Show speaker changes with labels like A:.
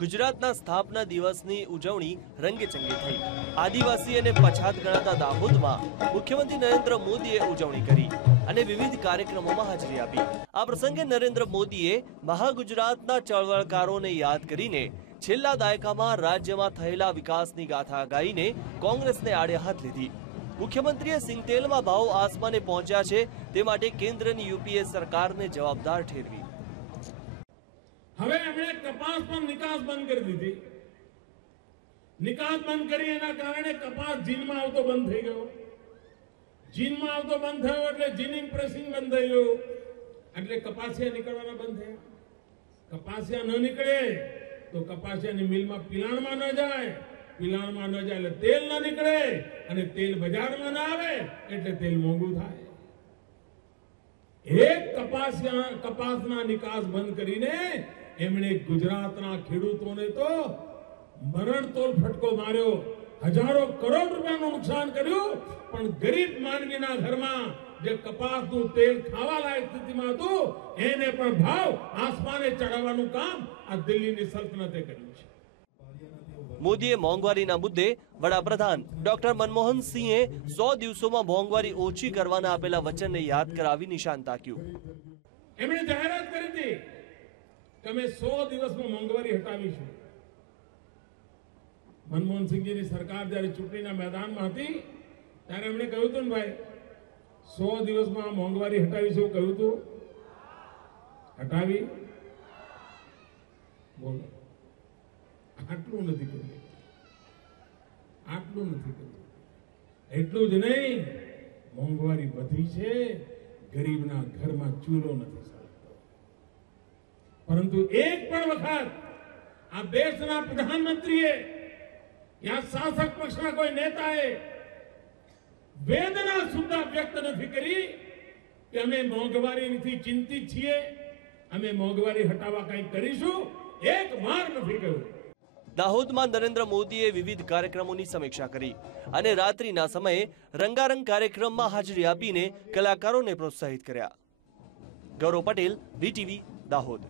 A: ગુજરાતના સ્થાપના દિવસની ઉજવણી રંગેચંગે થઈ. આદિવાસી અને પછાત ગણાતા દાહોદમાં મુખ્યમંત્રી નરેન્દ્ર મોદીએ ઉજવણી કરી અને વિવિધ કાર્યક્રમોમાં હાજરી આપી. આ પ્રસંગે નરેન્દ્ર મોદીએ મહાગુજરાતના ચળવળકારોને યાદ કરીને છેલ્લા દાયકામાં રાજ્યમાં થયેલા વિકાસની ગાથા ગાઈને કોંગ્રેસને આડે હાથ લીધી. મુખ્યમંત્રીએ સિંગતેલમાં ભાવ આસમાને પહોંચ્યા છે, તે માટે કેન્દ્રની યુપીએ સરકારને જવાબદાર ઠેરવી.
B: હવે એમણે કપાસ પણ નિકાસ બંધ કરી દીધી. નિકાસ બંધ કરી એના કારણે કપાસ જીનમાં આવતો બંધ થઈ ગયો. જીનમાં આવતો બંધ થયો એટલે જીનિંગ પ્રેસિંગ બંધ થઈ ગયું. એટલે કપાસિયા નીકળવાના બંધ થયા. કપાસિયા ન નીકળે તો કપાસિયાની મિલમાં પિલાણમાં ન જાય. પિલાણમાં ન જાય એટલે તેલ ન નીકળે અને તેલ બજારમાં ના આવે એટલે તેલ મોંઘું થાય. એક કપાસિયા, કપાસના નિકાસ બંધ કરીને એમણે ગુજરાતના ખેડૂતોને તો મરણતોલ ફટકો માર્યો. હજારો કરોડ રૂપિયાનું નુકસાન કર્યું પણ ગરીબ માનવીના ઘરમાં જે કપાસનું તેલ ખાવા લાયક સ્થિતિમાં હતું એને પણ ભાવ આસમાને ચડાવવાનું કામ આ દિલ્હીની સલ્તનતે કર્યું છે.
A: મોદીએ મોંઘવારીના મુદ્દે વડાપ્રધાન ડોક્ટર મનમોહન સિંહે સો દિવસોમાં મોંઘવારી ઓછી કરવાના આપેલા વચનને યાદ કરાવી નિશાન તાક્યું.
B: એમણે જાહેરાત કરી હતી કે અમે સો દિવસમાં મોંઘવારી હટાવીશું મનમોહનસિંહજીની સરકાર જ્યારે ચૂંટણીના મેદાનમાં હતી, ત્યારે એમણે કહ્યું હતું ને ભાઈ, સો દિવસમાં મોંઘવારી હટાવીશું કહ્યું હતું. હટાવી. બોલો. આટલું નથી કર્યું. આટલું નથી કર્યું. એટલું જ નહીં, મોંઘવારી વધી છે. ગરીબના ઘરમાં ચૂલો નથી પરંતુ એક પણ વખત આ દેશના પ્રધાનમંત્રીએ યા શાસક પક્ષના કોઈ નેતાએ વેદના સુદ્ધા વ્યક્ત નથી કરી કે અમે મોંઘવારીથી ચિંતિત છીએ, અમે મોંઘવારી હટાવવા કંઈક કરીશું. એક વાર નથી કહ્યું
A: દાહોદમાં નરેન્દ્ર મોદીએ વિવિધ કાર્યક્રમોની સમીક્ષા કરી અને રાત્રિના સમયે રંગારંગ કાર્યક્રમમાં હાજરી આપીને કલાકારોને પ્રોત્સાહિત કર્યા. ગૌરવ પટેલ વીટીવી દાહોદ.